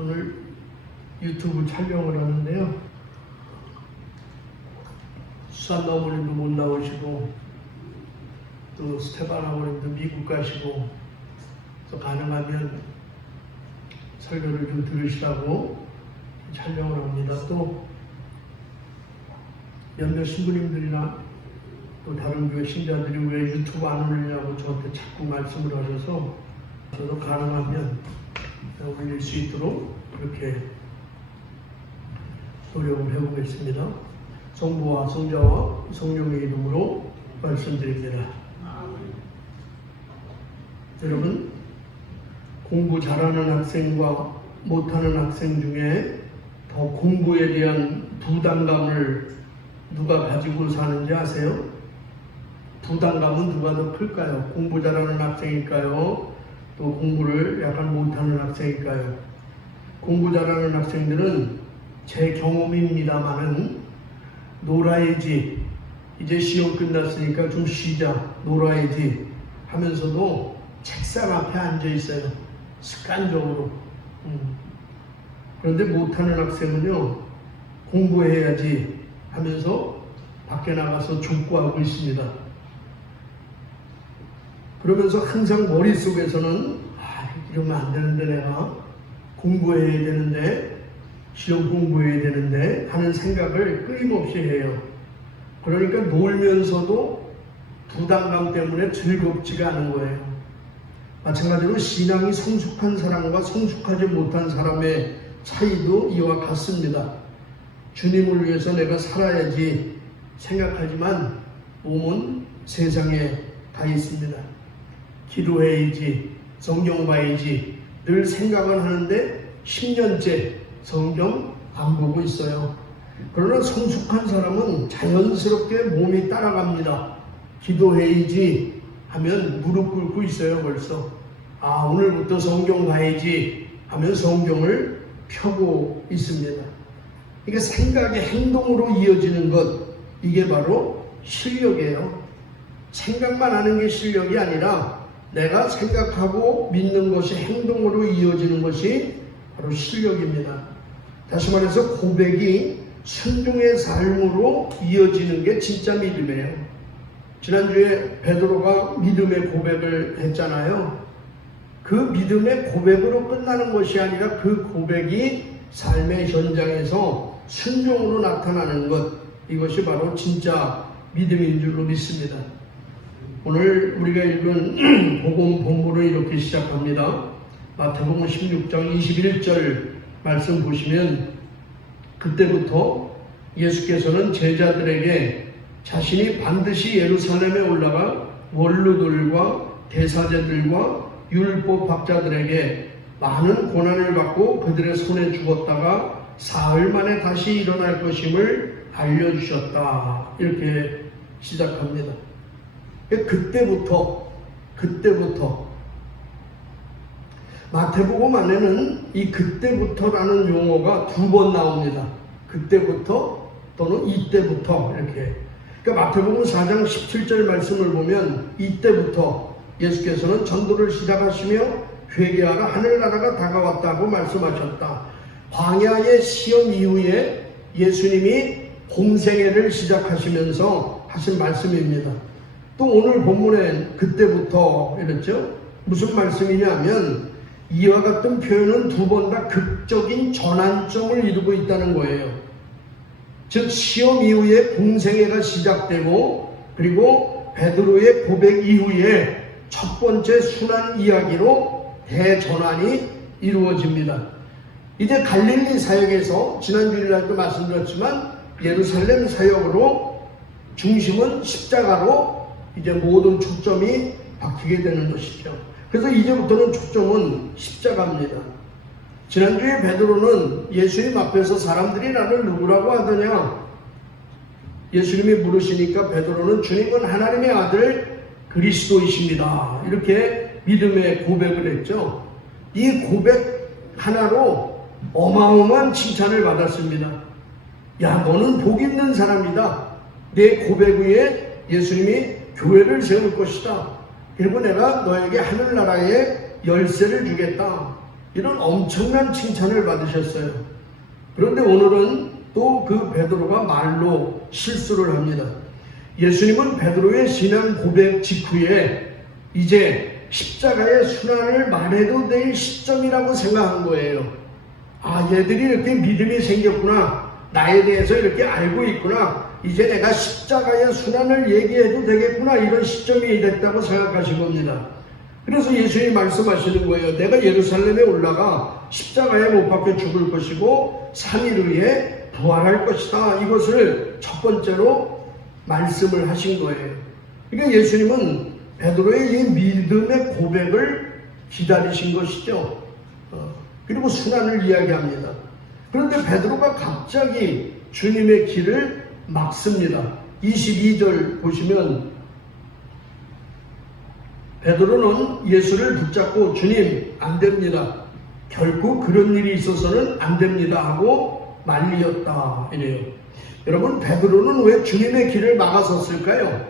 오늘 유튜브 촬영을 하는데요. 수산나 어머님도 못 나오시고 또 스테반 어머님도 미국 가시고, 그래서 가능하면 설교를 좀 들으시라고 촬영을 합니다. 또 몇몇 신부님들이나 또 다른 교회 신자들이 왜 유튜브 안 올리냐고 저한테 자꾸 말씀을 하셔서 저도 가능하면 올릴 수 있도록 그렇게 노력을 해보겠습니다. 성부와 성자와 성령의 이름으로 말씀드립니다. 여러분, 공부 잘하는 학생과 못하는 학생 중에 더 공부에 대한 부담감을 누가 가지고 사는지 아세요? 부담감은 누가 더 클까요? 공부 잘하는 학생일까요? 또 공부를 약간 못하는 학생일까요? 공부 잘하는 학생들은 제 경험입니다만은 놀아야지, 이제 시험 끝났으니까 좀 쉬자, 놀아야지 하면서도 책상 앞에 앉아 있어요. 습관적으로. 그런데 못하는 학생은요, 공부해야지 하면서 밖에 나가서 족구하고 있습니다. 그러면서 항상 머릿속에서는 이러면 안 되는데, 내가 공부해야 되는데, 시험 공부해야 되는데 하는 생각을 끊임없이 해요. 그러니까 놀면서도 부담감 때문에 즐겁지가 않은 거예요. 마찬가지로 신앙이 성숙한 사람과 성숙하지 못한 사람의 차이도 이와 같습니다. 주님을 위해서 내가 살아야지 생각하지만 몸은 세상에 가 있습니다. 기도해야지, 성경 봐야지 늘 생각은 하는데 10년째 성경 안 보고 있어요. 그러나 성숙한 사람은 자연스럽게 몸이 따라갑니다. 기도해야지 하면 무릎 꿇고 있어요. 벌써 오늘부터 성경 봐야지 하면 성경을 펴고 있습니다. 이게 생각이 행동으로 이어지는 것, 이게 바로 실력이에요. 생각만 하는 게 실력이 아니라 내가 생각하고 믿는 것이 행동으로 이어지는 것이 바로 실력입니다. 다시 말해서 고백이 순종의 삶으로 이어지는 게 진짜 믿음이에요. 지난주에 베드로가 믿음의 고백을 했잖아요. 그 믿음의 고백으로 끝나는 것이 아니라 그 고백이 삶의 현장에서 순종으로 나타나는 것, 이것이 바로 진짜 믿음인 줄로 믿습니다. 오늘 우리가 읽은 복음 본문을 이렇게 시작합니다. 마태복음 16장 21절 말씀 보시면, 그때부터 예수께서는 제자들에게 자신이 반드시 예루살렘에 올라가 원로들과 대사제들과 율법학자들에게 많은 고난을 받고 그들의 손에 죽었다가 사흘 만에 다시 일어날 것임을 알려주셨다. 이렇게 시작합니다. 그때부터 마태복음 안에는 이 그때부터라는 용어가 2번 나옵니다. 그때부터 또는 이때부터 이렇게. 그러니까 마태복음 4장 17절 말씀을 보면 이때부터 예수께서는 전도를 시작하시며 회개하라, 하늘나라가 다가왔다고 말씀하셨다. 광야의 시험 이후에 예수님이 공생애를 시작하시면서 하신 말씀입니다. 또 오늘 본문에 그때부터 이랬죠. 무슨 말씀이냐면 이와 같은 표현은 2번 다 극적인 전환점을 이루고 있다는 거예요. 즉 시험 이후에 공생애가 시작되고, 그리고 베드로의 고백 이후에 첫 번째 순환 이야기로 대전환이 이루어집니다. 이제 갈릴리 사역에서 지난주일날도 말씀드렸지만 예루살렘 사역으로 중심은 십자가로 이제 모든 초점이 바뀌게 되는 것이죠. 그래서 이제부터는 초점은 십자가입니다. 지난주에 베드로는 예수님 앞에서 사람들이 나를 누구라고 하더냐, 예수님이 물으시니까 베드로는 주님은 하나님의 아들 그리스도이십니다. 이렇게 믿음의 고백을 했죠. 이 고백 하나로 어마어마한 칭찬을 받았습니다. 야, 너는 복 있는 사람이다. 내 고백 위에 예수님이 교회를 세울 것이다. 그리고 내가 너에게 하늘나라의 열쇠를 주겠다. 이런 엄청난 칭찬을 받으셨어요. 그런데 오늘은 또 그 베드로가 말로 실수를 합니다. 예수님은 베드로의 신앙 고백 직후에 이제 십자가의 순환을 말해도 될 시점이라고 생각한 거예요. 아, 얘들이 이렇게 믿음이 생겼구나. 나에 대해서 이렇게 알고 있구나. 이제 내가 십자가의 순환을 얘기해도 되겠구나. 이런 시점이 됐다고 생각하신 겁니다. 그래서 예수님이 말씀하시는 거예요. 내가 예루살렘에 올라가 십자가에 못 박혀 죽을 것이고 3일 후에 부활할 것이다. 이것을 첫 번째로 말씀을 하신 거예요. 그러니까 예수님은 베드로의 이 믿음의 고백을 기다리신 것이죠. 그리고 순환을 이야기합니다. 그런데 베드로가 갑자기 주님의 길을 막습니다. 22절 보시면 베드로는 예수를 붙잡고 주님 안 됩니다. 결국 그런 일이 있어서는 안 됩니다 하고 말리었다 이래요. 여러분, 베드로는 왜 주님의 길을 막아섰을까요?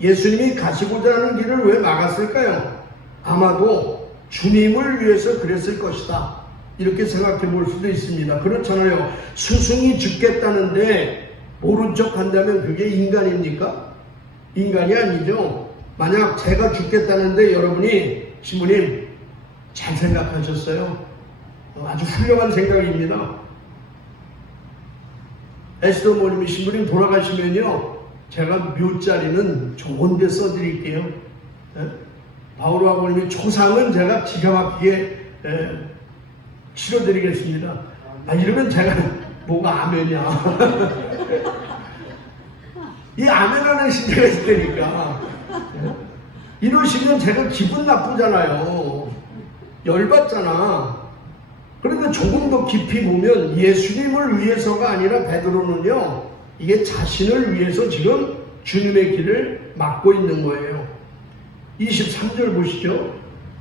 예수님이 가시고자 하는 길을 왜 막았을까요? 아마도 주님을 위해서 그랬을 것이다. 이렇게 생각해 볼 수도 있습니다. 그렇잖아요. 스승이 죽겠다는데 모른 척 한다면 그게 인간입니까? 인간이 아니죠. 만약 제가 죽겠다는데 여러분이 신부님 잘 생각하셨어요. 아주 훌륭한 생각입니다. 에스더 모님이 신부님 돌아가시면요 제가 묘자리는 좋은 데 써드릴게요. 바울 아버님이 초상은 제가 기가 막히게 치러드리겠습니다. 아, 이러면 제가 뭐가 아멘이야. 이 아멘하는 시대가 있다니까. 이러시면 제가 기분 나쁘잖아요. 열받잖아. 그런데 조금 더 깊이 보면 예수님을 위해서가 아니라 베드로는요 이게 자신을 위해서 지금 주님의 길을 막고 있는 거예요. 23절 보시죠.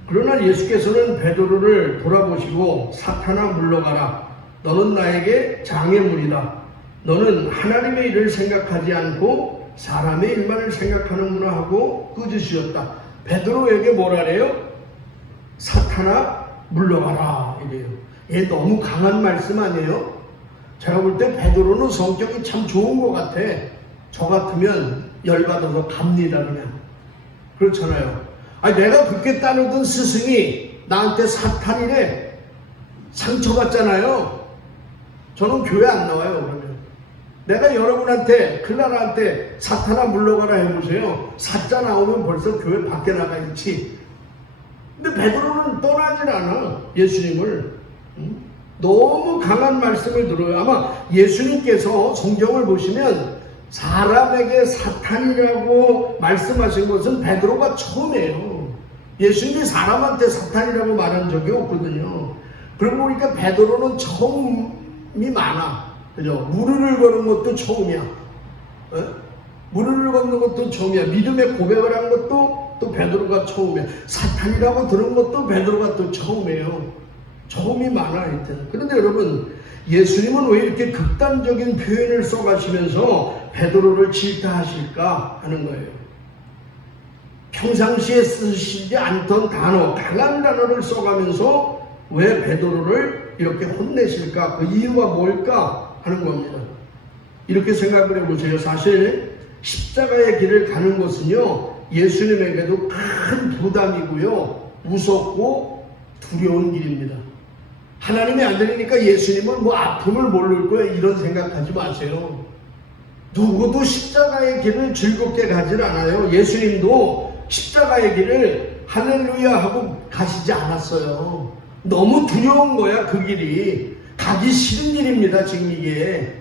그러나 예수께서는 베드로를 돌아보시고 사탄아 물러가라. 너는 나에게 장애물이다. 너는 하나님의 일을 생각하지 않고 사람의 일만을 생각하는구나 하고 꾸짖으셨다. 베드로에게 뭐라래요? 사탄아 물러가라 이래요. 얘 너무 강한 말씀 아니에요? 제가 볼 때 베드로는 성격이 참 좋은 것 같아. 저 같으면 열받아서 갑니다 그냥. 그렇잖아요. 아니, 내가 그렇게 따르던 스승이 나한테 사탄이래. 상처받잖아요. 저는 교회 안 나와요 그러면. 내가 여러분한테 클라라한테 사탄아 물러가라 해보세요. 사자 나오면 벌써 교회 밖에 나가 있지. 근데 베드로는 떠나질 않아 예수님을. 너무 강한 말씀을 들어요. 아마 예수님께서 성경을 보시면 사람에게 사탄이라고 말씀하신 것은 베드로가 처음이에요. 예수님이 사람한테 사탄이라고 말한 적이 없거든요. 그러고 보니까 베드로는 처음이 많아. 그죠? 무릎을 거는 것도 처음이야. 무릎을 걷는 것도 처음이야. 믿음의 고백을 한 것도 또 베드로가 처음이야. 사탄이라고 들은 것도 베드로가 또 처음이에요. 처음이 많아 하여튼. 그런데 여러분, 예수님은 왜 이렇게 극단적인 표현을 써가시면서 베드로를 질타하실까 하는 거예요. 평상시에 쓰시지 않던 단어, 강한 단어를 써가면서 왜 베드로를 이렇게 혼내실까? 그 이유가 뭘까 하는 겁니다. 이렇게 생각을 해보세요. 사실 십자가의 길을 가는 것은요 예수님에게도 큰 부담이고요 무섭고 두려운 길입니다. 하나님이 안 되니까 예수님은 뭐 아픔을 모를 거야 이런 생각하지 마세요. 누구도 십자가의 길을 즐겁게 가질 않아요. 예수님도 십자가의 길을 할렐루야 하고 가시지 않았어요. 너무 두려운 거야 그 길이. 가기 싫은 길입니다 지금 이게.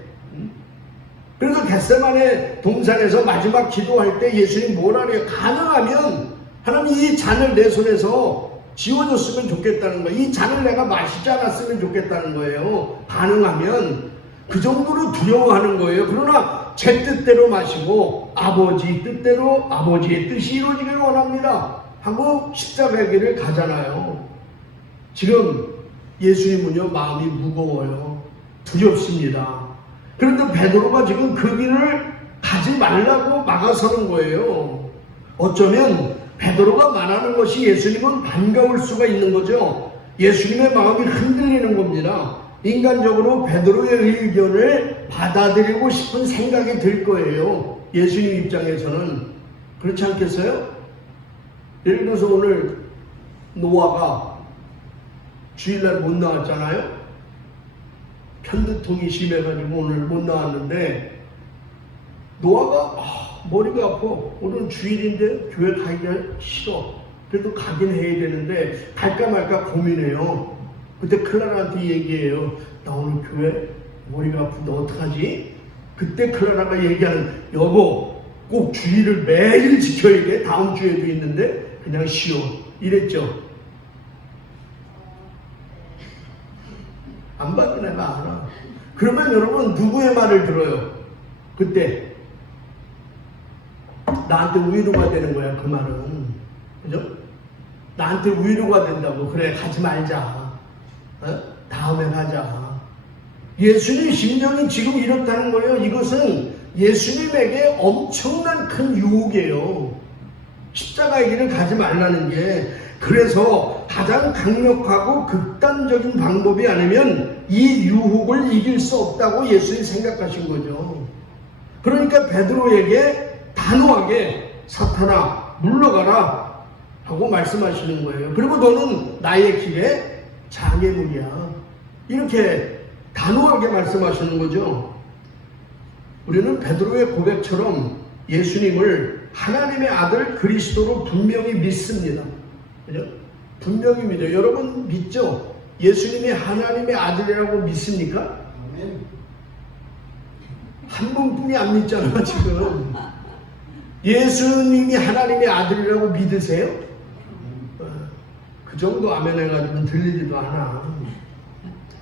그래서 겟세마네 동산에서 마지막 기도할 때 예수님 뭐라 그래요? 가능하면 하나님 이 잔을 내 손에서 지워줬으면 좋겠다는 거예요. 이 잔을 내가 마시지 않았으면 좋겠다는 거예요. 가능하면. 그 정도로 두려워하는 거예요. 그러나 제 뜻대로 마시고 아버지 뜻대로 아버지의 뜻이 이루어지길 원합니다 하고 십자가의 길을 가잖아요. 지금 예수님은요 마음이 무거워요. 두렵습니다. 그런데 베드로가 지금 그 길을 가지 말라고 막아서는 거예요. 어쩌면 베드로가 말하는 것이 예수님은 반가울 수가 있는 거죠. 예수님의 마음이 흔들리는 겁니다. 인간적으로 베드로의 의견을 받아들이고 싶은 생각이 들 거예요. 예수님 입장에서는. 그렇지 않겠어요? 예를 들어서 오늘 노아가 주일날 못 나왔잖아요. 편두통이 심해가지고 오늘 못 나왔는데 노아가 머리가 아파. 오늘 주일인데 교회 가기가 싫어. 그래도 가긴 해야 되는데 갈까 말까 고민해요. 그때 클라라한테 얘기해요. 나 오늘 교회 머리가 아픈데 어떡하지? 그때 클라라가 얘기하는, 여보 꼭 주일을 매일 지켜야 돼. 다음 주에도 있는데 그냥 쉬어. 이랬죠. 안 봐도 내가 알아. 그러면 여러분 누구의 말을 들어요? 그때 나한테 위로가 되는 거야. 그 말은. 그죠? 나한테 위로가 된다고. 그래 가지 말자. 다음에 가자. 예수님 심정이 지금 이렇다는 거예요. 이것은 예수님에게 엄청난 큰 유혹이에요. 십자가의 길을 가지 말라는 게. 그래서 가장 강력하고 극단적인 방법이 아니면 이 유혹을 이길 수 없다고 예수님이 생각하신 거죠. 그러니까 베드로에게 단호하게 사탄아 물러가라 하고 말씀하시는 거예요. 그리고 너는 나의 길에 장애물이야. 이렇게 단호하게 말씀하시는 거죠. 우리는 베드로의 고백처럼 예수님을 하나님의 아들 그리스도로 분명히 믿습니다. 그죠? 분명히 믿어요. 여러분 믿죠? 예수님이 하나님의 아들이라고 믿습니까? 한 분뿐이 안 믿잖아 지금. 예수님이 하나님의 아들이라고 믿으세요? 그 정도 아멘 해가지고 들리지도 않아.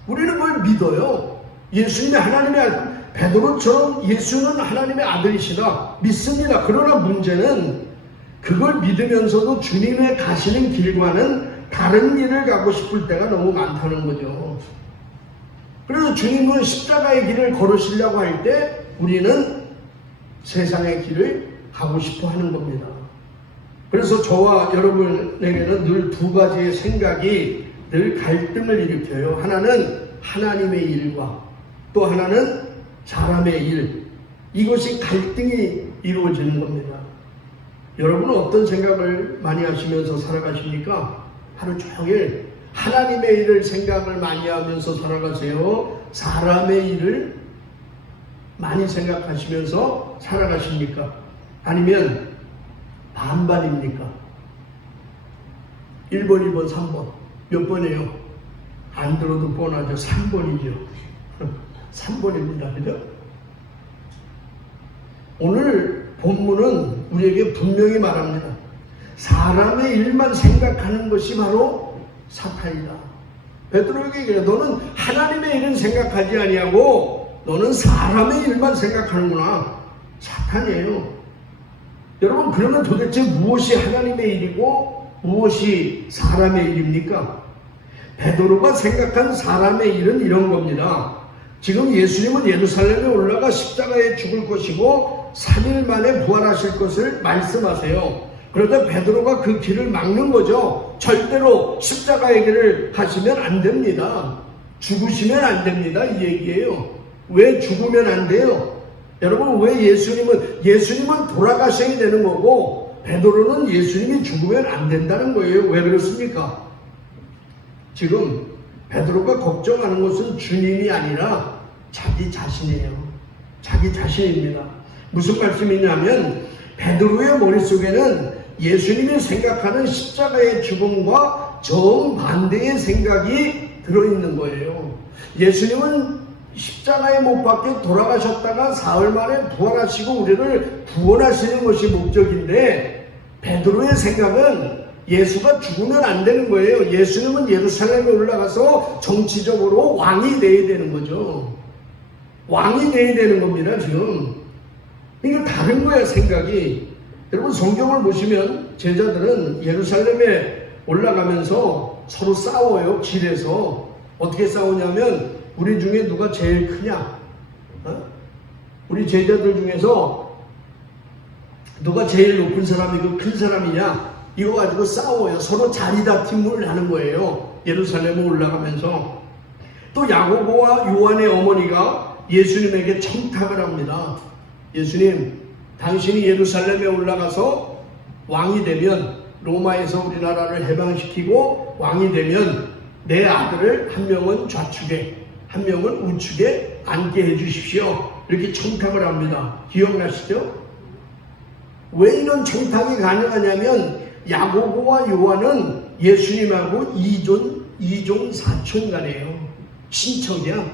우리는 뭘 믿어요? 예수님이 하나님의 아들, 베드로처럼 예수는 하나님의 아들이시다 믿습니다. 그러나 문제는 그걸 믿으면서도 주님의 가시는 길과는 다른 길을 가고 싶을 때가 너무 많다는 거죠. 그래서 주님은 십자가의 길을 걸으시려고 할 때 우리는 세상의 길을 가고 싶어 하는 겁니다. 그래서 저와 여러분에게는 늘 두 가지의 생각이 늘 갈등을 일으켜요. 하나는 하나님의 일과 또 하나는 사람의 일. 이것이 갈등이 이루어지는 겁니다. 여러분은 어떤 생각을 많이 하시면서 살아가십니까? 하루 종일 하나님의 일을 생각을 많이 하면서 살아가세요? 사람의 일을 많이 생각하시면서 살아가십니까? 아니면 반반입니까? 1번, 2번, 3번. 몇 번이에요? 안 들어도 뻔하죠. 3번이죠. 3번입니다. 그죠? 오늘 본문은 우리에게 분명히 말합니다. 사람의 일만 생각하는 것이 바로 사탄이다. 베드로에게 얘기해요. 너는 하나님의 일은 생각하지 아니하고 너는 사람의 일만 생각하는구나. 사탄이에요. 여러분 그러면 도대체 무엇이 하나님의 일이고 무엇이 사람의 일입니까? 베드로가 생각한 사람의 일은 이런 겁니다. 지금 예수님은 예루살렘에 올라가 십자가에 죽을 것이고 3일 만에 부활하실 것을 말씀하세요. 그러다 베드로가 그 길을 막는 거죠. 절대로 십자가의 길을 하시면 안 됩니다. 죽으시면 안 됩니다. 이 얘기예요. 왜 죽으면 안 돼요? 여러분 왜 예수님은 돌아가셔야 되는 거고 베드로는 예수님이 죽으면 안 된다는 거예요. 왜 그렇습니까? 지금 베드로가 걱정하는 것은 주님이 아니라 자기 자신이에요. 자기 자신입니다. 무슨 말씀이냐면 베드로의 머릿속에는 예수님이 생각하는 십자가의 죽음과 정반대의 생각이 들어있는 거예요. 예수님은 십자가에 못 박혀 돌아가셨다가 사흘 만에 부활하시고 우리를 구원하시는 것이 목적인데 베드로의 생각은 예수가 죽으면 안 되는 거예요. 예수님은 예루살렘에 올라가서 정치적으로 왕이 돼야 되는 거죠. 왕이 돼야 되는 겁니다. 지금 이거 다른 거야 생각이. 여러분 성경을 보시면 제자들은 예루살렘에 올라가면서 서로 싸워요. 길에서 어떻게 싸우냐면 우리 중에 누가 제일 크냐? 우리 제자들 중에서 누가 제일 높은 사람이고 큰 사람이냐? 이거 가지고 싸워요. 서로 자리다툼을 하는 거예요. 예루살렘에 올라가면서. 또 야고보와 요한의 어머니가 예수님에게 청탁을 합니다. 예수님, 당신이 예루살렘에 올라가서 왕이 되면, 로마에서 우리나라를 해방시키고 왕이 되면 내 아들을 한 명은 좌측에 한 명은 우측에 앉게 해주십시오. 이렇게 청탁을 합니다. 기억나시죠? 왜 이런 청탁이 가능하냐면 야고보와 요한은 예수님하고 이종 사촌간이에요. 친척이야.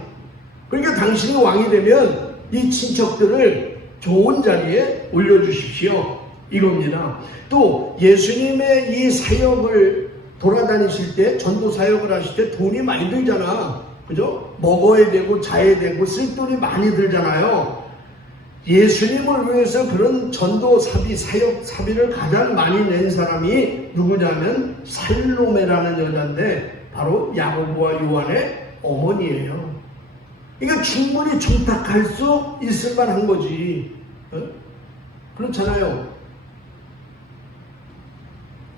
그러니까 당신이 왕이 되면 이 친척들을 좋은 자리에 올려주십시오. 이겁니다. 또 예수님의 이 사역을 돌아다니실 때, 전도 사역을 하실 때 돈이 많이 들잖아. 그죠? 먹어야 되고 자야 되고 쓸 돈이 많이 들잖아요. 예수님을 위해서 그런 전도 사비, 사역 사비를 가장 많이 낸 사람이 누구냐면 살로메라는 여자인데 바로 야고보와 요한의 어머니예요. 그러니까 충분히 청탁할 수 있을 만한 거지. 그렇잖아요.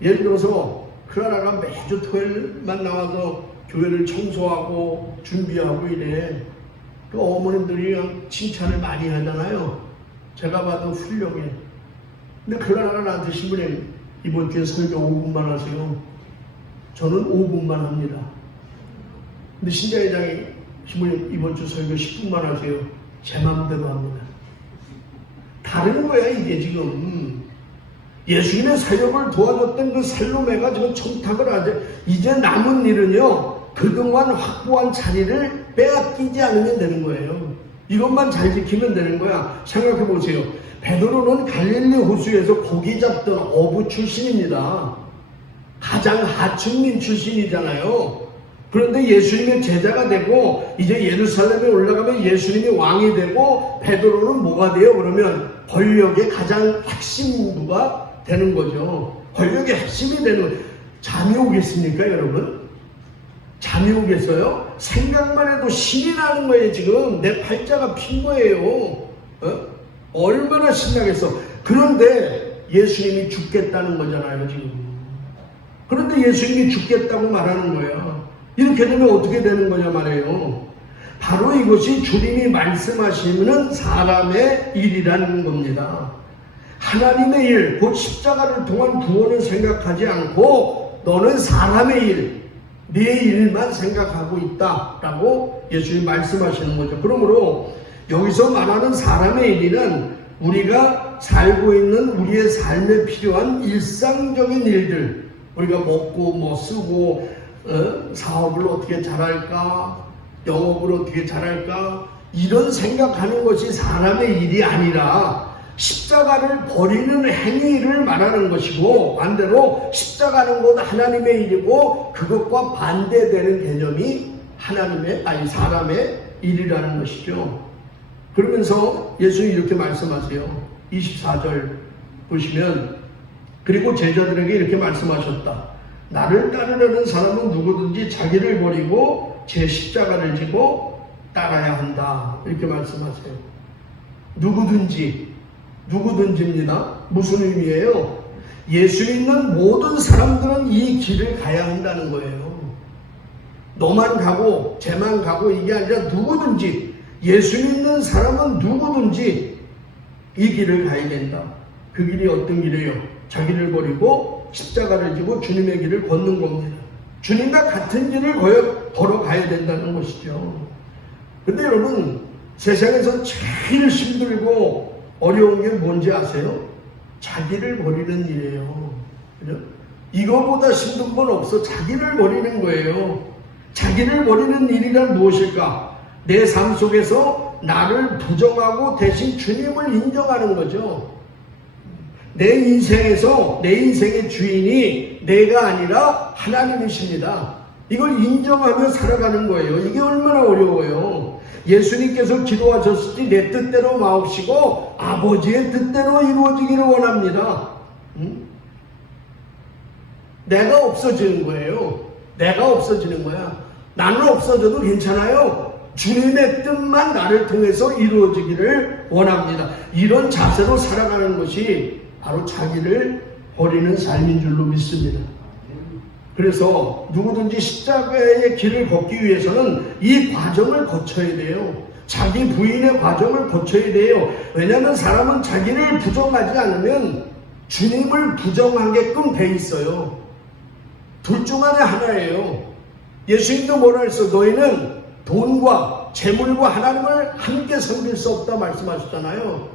예를 들어서 클라라가 매주 토요일만 나와서 교회를 청소하고 준비하고 이래. 그 어머님들이 칭찬을 많이 하잖아요. 제가 봐도 훌륭해. 근데 클라라가 나한테 신부님 이번 주에 설교 5분만 하세요. 저는 5분만 합니다. 근데 신자회장이 신부님 이번 주 설교 10분만 하세요. 제 마음대로 합니다. 다른 거야 이게 지금. 예수님의 사역을 도와줬던 그 살로메가 지금 청탁을 하죠. 이제 남은 일은요, 그동안 확보한 자리를 빼앗기지 않으면 되는 거예요. 이것만 잘 지키면 되는 거야. 생각해 보세요. 베드로는 갈릴리 호수에서 고기 잡던 어부 출신입니다. 가장 하층민 출신이잖아요. 그런데 예수님의 제자가 되고 이제 예루살렘에 올라가면 예수님이 왕이 되고 베드로는 뭐가 돼요? 그러면 권력의 가장 핵심부가 되는 거죠. 권력의 핵심이 되는 거예요. 잠이 오겠습니까, 여러분? 잠이 오겠어요? 생각만 해도 신이 나는 거예요, 지금. 내 팔자가 핀 거예요. 얼마나 신나겠어. 그런데 예수님이 죽겠다는 거잖아요, 지금. 그런데 예수님이 죽겠다고 말하는 거예요. 이렇게 되면 어떻게 되는 거냐 말이에요. 바로 이것이 주님이 말씀하시는 사람의 일이라는 겁니다. 하나님의 일, 곧 십자가를 통한 구원을 생각하지 않고 너는 사람의 일, 네 일만 생각하고 있다라고 예수님이 말씀하시는 거죠. 그러므로 여기서 말하는 사람의 일은 우리가 살고 있는 우리의 삶에 필요한 일상적인 일들, 우리가 먹고 뭐 쓰고 사업을 어떻게 잘할까, 영업을 어떻게 잘할까, 이런 생각하는 것이 사람의 일이 아니라 십자가를 버리는 행위를 말하는 것이고, 반대로 십자가는 곧 하나님의 일이고 그것과 반대되는 개념이 사람의 일이라는 것이죠. 그러면서 예수님이 이렇게 말씀하세요. 24절 보시면, 그리고 제자들에게 이렇게 말씀하셨다. 나를 따르려는 사람은 누구든지 자기를 버리고 제 십자가를 지고 따라야 한다. 이렇게 말씀하세요. 누구든지입니다. 무슨 의미예요? 예수 믿는 모든 사람들은 이 길을 가야 한다는 거예요. 너만 가고 쟤만 가고 이게 아니라 누구든지, 예수 믿는 사람은 누구든지 이 길을 가야 된다. 그 길이 어떤 길이에요? 자기를 버리고 십자가를 지고 주님의 길을 걷는 겁니다. 주님과 같은 길을 걸어가야 된다는 것이죠. 근데 여러분, 세상에서 제일 힘들고 어려운 게 뭔지 아세요? 자기를 버리는 일이에요. 그죠? 이거보다 힘든 건 없어. 자기를 버리는 거예요. 자기를 버리는 일이란 무엇일까? 내 삶 속에서 나를 부정하고 대신 주님을 인정하는 거죠. 내 인생에서 내 인생의 주인이 내가 아니라 하나님이십니다. 이걸 인정하며 살아가는 거예요. 이게 얼마나 어려워요. 예수님께서 기도하셨을 때 내 뜻대로 마옵시고 아버지의 뜻대로 이루어지기를 원합니다. 내가 없어지는 거예요. 내가 없어지는 거야. 나는 없어져도 괜찮아요. 주님의 뜻만 나를 통해서 이루어지기를 원합니다. 이런 자세로 살아가는 것이 바로 자기를 버리는 삶인 줄로 믿습니다. 그래서 누구든지 십자가의 길을 걷기 위해서는 이 과정을 거쳐야 돼요. 자기 부인의 과정을 거쳐야 돼요. 왜냐하면 사람은 자기를 부정하지 않으면 주님을 부정하게끔 돼 있어요. 둘 중 안에 하나예요. 예수님도 뭐라 했어? 너희는 돈과 재물과 하나님을 함께 섬길 수 없다 말씀하셨잖아요.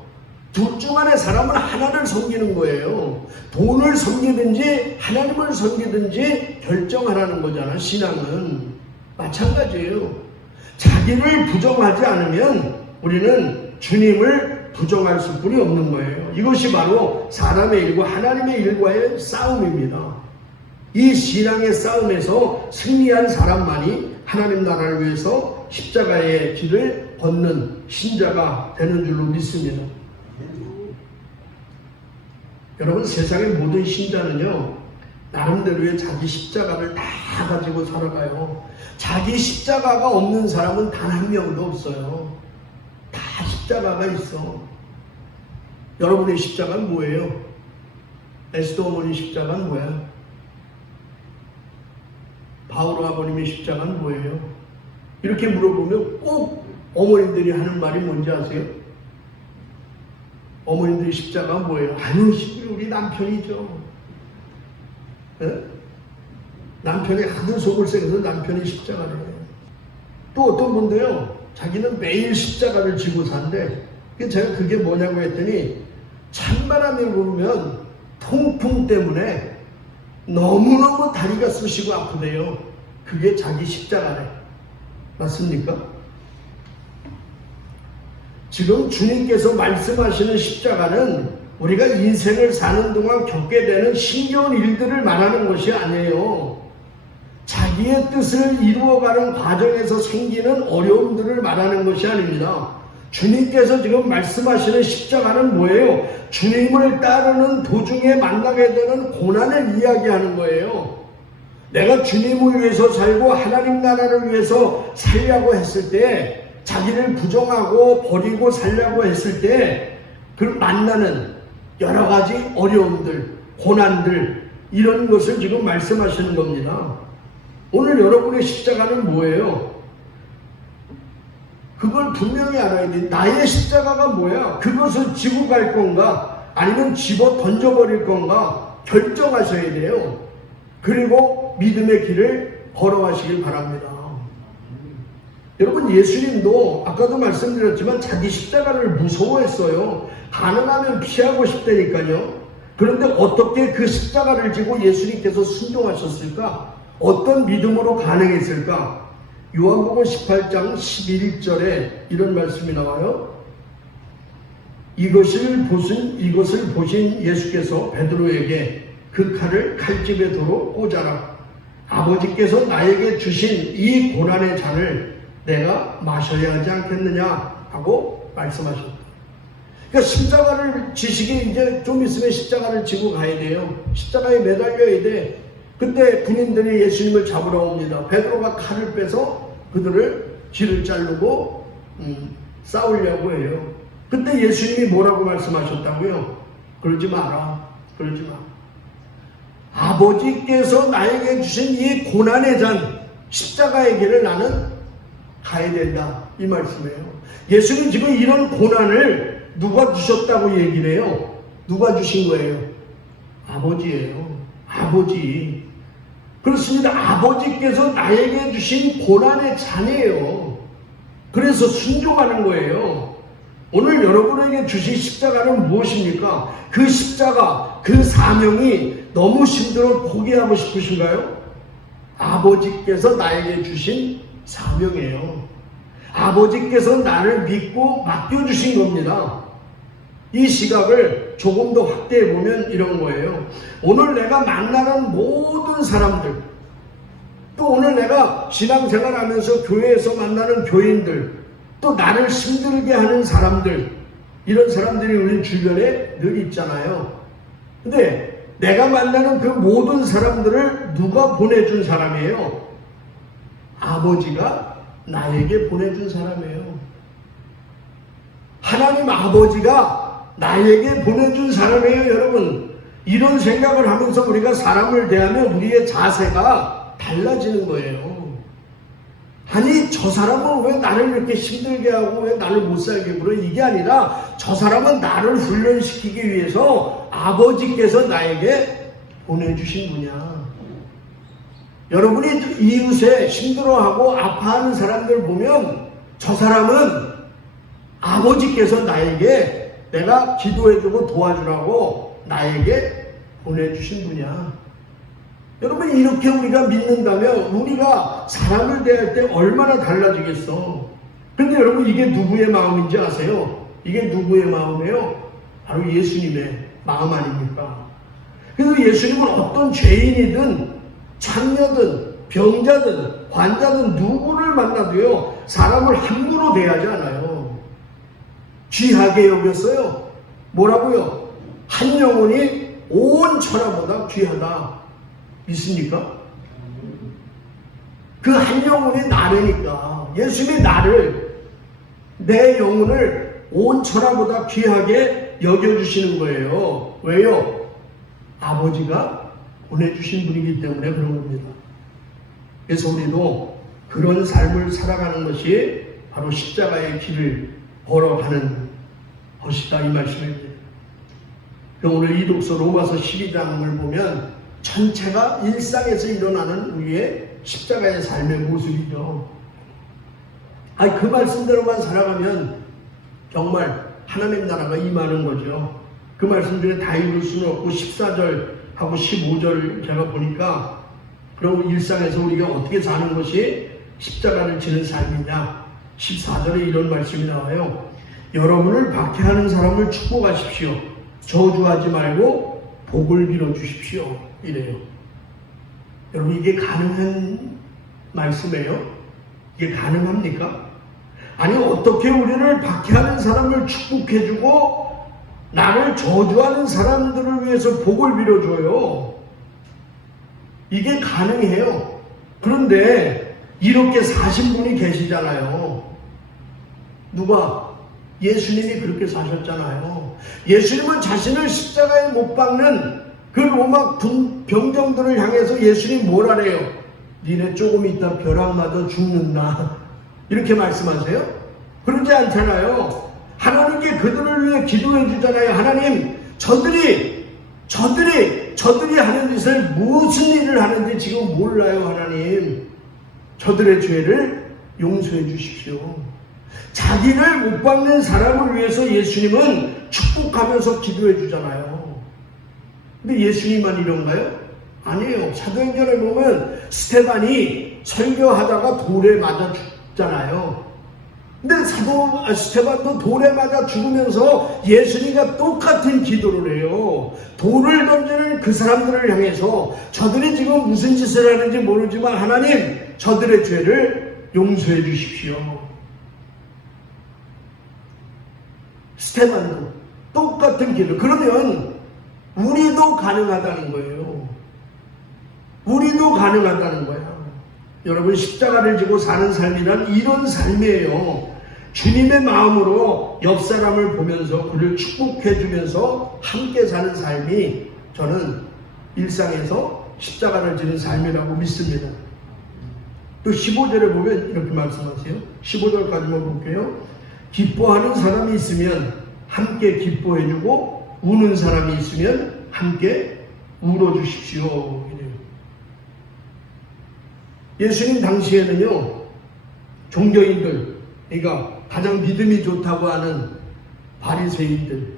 둘 중 안에 사람은 하나를 섬기는 거예요. 돈을 섬기든지 하나님을 섬기든지 결정하라는 거잖아. 신앙은 마찬가지예요. 자기를 부정하지 않으면 우리는 주님을 부정할 수뿐이 없는 거예요. 이것이 바로 사람의 일과 하나님의 일과의 싸움입니다. 이 신앙의 싸움에서 승리한 사람만이 하나님 나라를 위해서 십자가의 길을 걷는 신자가 되는 줄로 믿습니다. 여러분, 세상의 모든 신자는요, 나름대로의 자기 십자가를 다 가지고 살아가요. 자기 십자가가 없는 사람은 단 한 명도 없어요. 다 십자가가 있어. 여러분의 십자가는 뭐예요? 에스더 어머니 십자가는 뭐야? 바울 아버님의 십자가는 뭐예요? 이렇게 물어보면 꼭 어머님들이 하는 말이 뭔지 아세요? 어머님들의 십자가가 뭐예요? 아유, 우리 남편이죠. 네? 남편이 하도 속을 새겨서 남편이 십자가를 해요. 또 어떤 분도요, 자기는 매일 십자가를 지고 산대. 제가 그게 뭐냐고 했더니 찬바람이 불면 통풍 때문에 너무너무 다리가 쑤시고 아프대요. 그게 자기 십자가래. 맞습니까? 지금 주님께서 말씀하시는 십자가는 우리가 인생을 사는 동안 겪게 되는 신기한 일들을 말하는 것이 아니에요. 자기의 뜻을 이루어가는 과정에서 생기는 어려움들을 말하는 것이 아닙니다. 주님께서 지금 말씀하시는 십자가는 뭐예요? 주님을 따르는 도중에 만나게 되는 고난을 이야기하는 거예요. 내가 주님을 위해서 살고 하나님 나라를 위해서 살려고 했을 때, 자기를 부정하고 버리고 살려고 했을 때 그 만나는 여러 가지 어려움들, 고난들, 이런 것을 지금 말씀하시는 겁니다. 오늘 여러분의 십자가는 뭐예요? 그걸 분명히 알아야 돼. 나의 십자가가 뭐야? 그것을 지고 갈 건가? 아니면 집어 던져버릴 건가? 결정하셔야 돼요. 그리고 믿음의 길을 걸어가시길 바랍니다. 여러분, 예수님도 아까도 말씀드렸지만 자기 십자가를 무서워했어요. 가능하면 피하고 싶다니까요. 그런데 어떻게 그 십자가를 지고 예수님께서 순종하셨을까? 어떤 믿음으로 가능했을까? 요한복음 18장 11절에 이런 말씀이 나와요. 이것을 보신 예수께서 베드로에게 그 칼을 칼집에 도로 꽂아라. 아버지께서 나에게 주신 이 고난의 잔을 내가 마셔야 하지 않겠느냐 하고 말씀하셨다. 그러니까 십자가를 지시기 이제 좀 있으면 십자가를 지고 가야 돼요. 십자가에 매달려야 돼. 그때 군인들이 예수님을 잡으러 옵니다. 베드로가 칼을 빼서 그들을 귀를 자르고 싸우려고 해요. 그때 예수님이 뭐라고 말씀하셨다고요? 그러지 마라. 그러지 마. 아버지께서 나에게 주신 이 고난의 잔, 십자가의 길을 나는 가야 된다. 이 말씀이에요. 예수님 지금 이런 고난을 누가 주셨다고 얘기를 해요? 누가 주신 거예요? 아버지예요. 아버지. 그렇습니다. 아버지께서 나에게 주신 고난의 잔이에요. 그래서 순종하는 거예요. 오늘 여러분에게 주신 십자가는 무엇입니까? 그 십자가, 그 사명이 너무 힘들어 포기하고 싶으신가요? 아버지께서 나에게 주신 사명이에요. 아버지께서 나를 믿고 맡겨주신 겁니다. 이 시각을 조금 더 확대해 보면 이런 거예요. 오늘 내가 만나는 모든 사람들, 또 오늘 내가 신앙생활 하면서 교회에서 만나는 교인들, 또 나를 힘들게 하는 사람들, 이런 사람들이 우리 주변에 늘 있잖아요. 근데 내가 만나는 그 모든 사람들을 누가 보내준 사람이에요? 아버지가 나에게 보내준 사람이에요. 하나님 아버지가 나에게 보내준 사람이에요. 여러분, 이런 생각을 하면서 우리가 사람을 대하면 우리의 자세가 달라지는 거예요. 아니 저 사람은 왜 나를 이렇게 힘들게 하고 왜 나를 못 살게 굴어? 이게 아니라 저 사람은 나를 훈련시키기 위해서 아버지께서 나에게 보내주신 분이야. 여러분이 이웃에 힘들어하고 아파하는 사람들 보면 저 사람은 아버지께서 나에게 내가 기도해주고 도와주라고 나에게 보내주신 분이야. 여러분 이렇게 우리가 믿는다면 우리가 사람을 대할 때 얼마나 달라지겠어. 근데 여러분 이게 누구의 마음인지 아세요? 이게 누구의 마음이에요? 바로 예수님의 마음 아닙니까? 그래서 예수님은 어떤 죄인이든 창녀든 병자든 환자든 누구를 만나도요 사람을 함부로 대하지 않아요. 귀하게 여겼어요. 뭐라고요? 한 영혼이 온 천하보다 귀하다. 믿습니까? 그 한 영혼이 나라니까 예수님이 나를 내 영혼을 온 천하보다 귀하게 여겨주시는 거예요. 왜요? 아버지가 보내주신 분이기 때문에 그런 겁니다. 그래서 우리도 그런 삶을 살아가는 것이 바로 십자가의 길을 걸어가는 것이다 이 말씀입니다. 오늘 이 독서 로마서 12장을 보면 전체가 일상에서 일어나는 우리의 십자가의 삶의 모습이죠. 그 말씀대로만 살아가면 정말 하나님 나라가 임하는 거죠. 그 말씀 중에 다 읽을 수는 없고 14절하고 15절 제가 보니까 그럼 일상에서 우리가 어떻게 사는 것이 십자가를 지는 삶이냐. 14절에 이런 말씀이 나와요. 여러분을 박해하는 사람을 축복하십시오. 저주하지 말고 복을 빌어주십시오. 이래요. 여러분 이게 가능한 말씀이에요? 이게 가능합니까? 아니 어떻게 우리를 박해하는 사람을 축복해주고 나를 저주하는 사람들을 위해서 복을 빌어줘요. 이게 가능해요. 그런데 이렇게 사신 분이 계시잖아요. 누가? 예수님이 그렇게 사셨잖아요. 예수님은 자신을 십자가에 못 박는 그 로마 병정들을 향해서 예수님 뭐라래요? 니네 조금 있다 벼락 맞아 죽는다. 이렇게 말씀하세요? 그러지 않잖아요. 하나님께 그들을 위해 기도해 주잖아요. 하나님, 저들이 하는 짓을 무슨 일을 하는지 지금 몰라요. 하나님, 저들의 죄를 용서해 주십시오. 자기를 못 박는 사람을 위해서 예수님은 축복하면서 기도해 주잖아요. 근데 예수님만 이런가요? 아니에요. 사도행전에 보면 스테반이 설교하다가 돌에 맞아 죽잖아요. 근데 스테반도 돌에 맞아 죽으면서 예수님과 똑같은 기도를 해요. 돌을 던지는 그 사람들을 향해서 저들이 지금 무슨 짓을 하는지 모르지만 하나님, 저들의 죄를 용서해 주십시오. 스테반도 똑같은 기도. 그러면 우리도 가능하다는 거예요. 우리도 가능하다는 거야. 여러분 십자가를 지고 사는 삶이란 이런 삶이에요. 주님의 마음으로 옆 사람을 보면서 그를 축복해 주면서 함께 사는 삶이 저는 일상에서 십자가를 지는 삶이라고 믿습니다. 또 15절에 보면 이렇게 말씀하세요. 15절까지만 볼게요. 기뻐하는 사람이 있으면 함께 기뻐해 주고 우는 사람이 있으면 함께 울어주십시오. 예수님 당시에는요, 종교인들, 그러니까 가장 믿음이 좋다고 하는 바리새인들,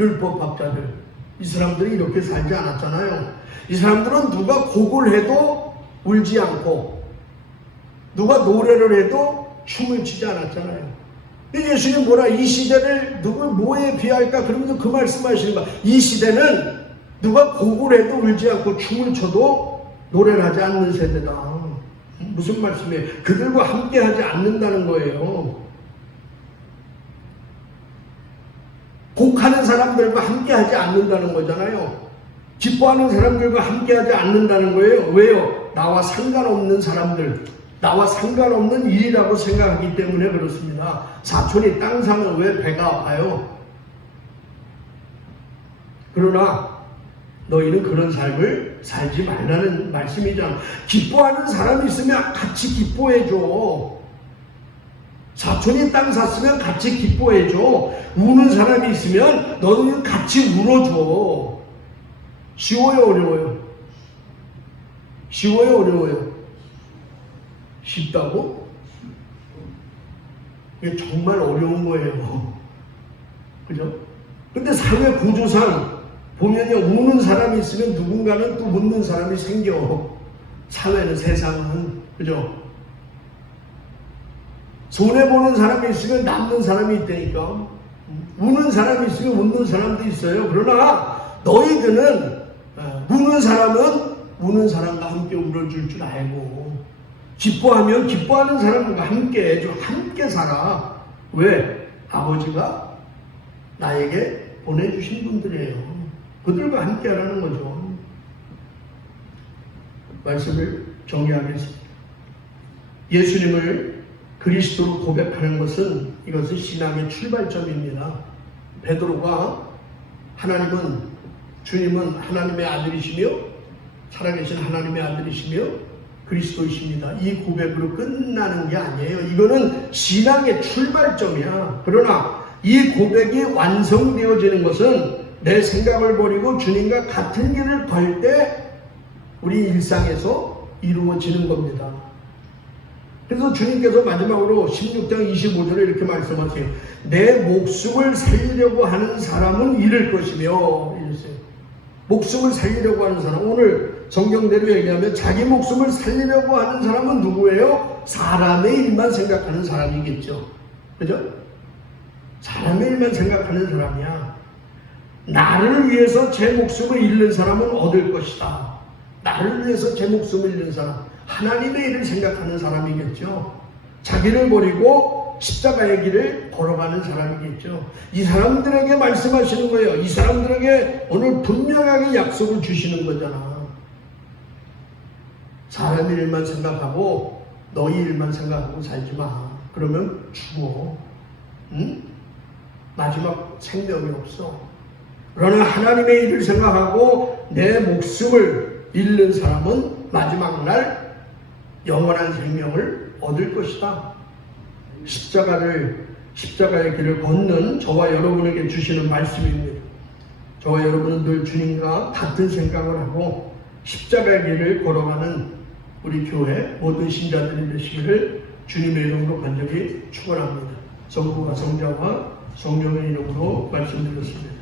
율법학자들, 이 사람들이 이렇게 살지 않았잖아요. 이 사람들은 누가 곡을 해도 울지 않고 누가 노래를 해도 춤을 추지 않았잖아요. 예수님 뭐라 이 시대를 누구 뭐에 비할까 그러면서 그 말씀하시는 거야. 이 시대는 누가 곡을 해도 울지 않고 춤을 춰도 노래를 하지 않는 세대다. 무슨 말씀이에요? 그들과 함께 하지 않는다는 거예요. 곡하는 사람들과 함께 하지 않는다는 거잖아요. 기뻐하는 사람들과 함께 하지 않는다는 거예요. 왜요? 나와 상관없는 사람들, 나와 상관없는 일이라고 생각하기 때문에 그렇습니다. 사촌이 땅 사면 왜 배가 아파요? 그러나 너희는 그런 삶을 살지 말라는 말씀이잖아. 기뻐하는 사람이 있으면 같이 기뻐해줘. 사촌이 땅 샀으면 같이 기뻐해줘. 우는 사람이 있으면 너는 같이 울어줘. 쉬워요, 어려워요? 쉬워요, 어려워요? 쉽다고? 이게 정말 어려운 거예요. 그죠? 근데 사회 구조상 보면요, 우는 사람이 있으면 누군가는 또 웃는 사람이 생겨. 사회는, 세상은. 그죠? 손해보는 사람이 있으면 남는 사람이 있다니까. 우는 사람이 있으면 웃는 사람도 있어요. 그러나 너희들은 우는 사람은 우는 사람과 함께 울어줄 줄 알고, 기뻐하면 기뻐하는 사람과 함께 해줘. 함께 살아. 왜? 아버지가 나에게 보내주신 분들이에요. 그들과 함께 하라는 거죠. 말씀을 정리하겠습니다. 예수님을 그리스도로 고백하는 것은, 이것은 신앙의 출발점입니다. 베드로가 주님은 하나님의 아들이시며 살아계신 하나님의 아들이시며 그리스도이십니다. 이 고백으로 끝나는 게 아니에요. 이거는 신앙의 출발점이야. 그러나 이 고백이 완성되어지는 것은 내 생각을 버리고 주님과 같은 길을 걸 때 우리 일상에서 이루어지는 겁니다. 그래서 주님께서 마지막으로 16장 25절에 이렇게 말씀하세요. 내 목숨을 살리려고 하는 사람은 잃을 것이며, 이랬어요. 목숨을 살리려고 하는 사람, 오늘 성경대로 얘기하면 자기 목숨을 살리려고 하는 사람은 누구예요? 사람의 일만 생각하는 사람이겠죠. 그죠? 사람의 일만 생각하는 사람이야. 나를 위해서 제 목숨을 잃는 사람은 얻을 것이다. 나를 위해서 제 목숨을 잃는 사람, 하나님의 일을 생각하는 사람이겠죠. 자기를 버리고 십자가의 길을 걸어가는 사람이겠죠. 이 사람들에게 말씀하시는 거예요. 이 사람들에게 오늘 분명하게 약속을 주시는 거잖아. 사람의 일만 생각하고 너희 일만 생각하고 살지 마. 그러면 죽어. 응? 마지막 생명이 없어. 그러나 하나님의 일을 생각하고 내 목숨을 잃는 사람은 마지막 날 영원한 생명을 얻을 것이다. 십자가의 길을 걷는 저와 여러분에게 주시는 말씀입니다. 저와 여러분은 늘 주님과 같은 생각을 하고 십자가의 길을 걸어가는 우리 교회 모든 신자들이 되시기를 주님의 이름으로 간절히 축원합니다. 성부와 성자와 성령의 이름으로 말씀드렸습니다.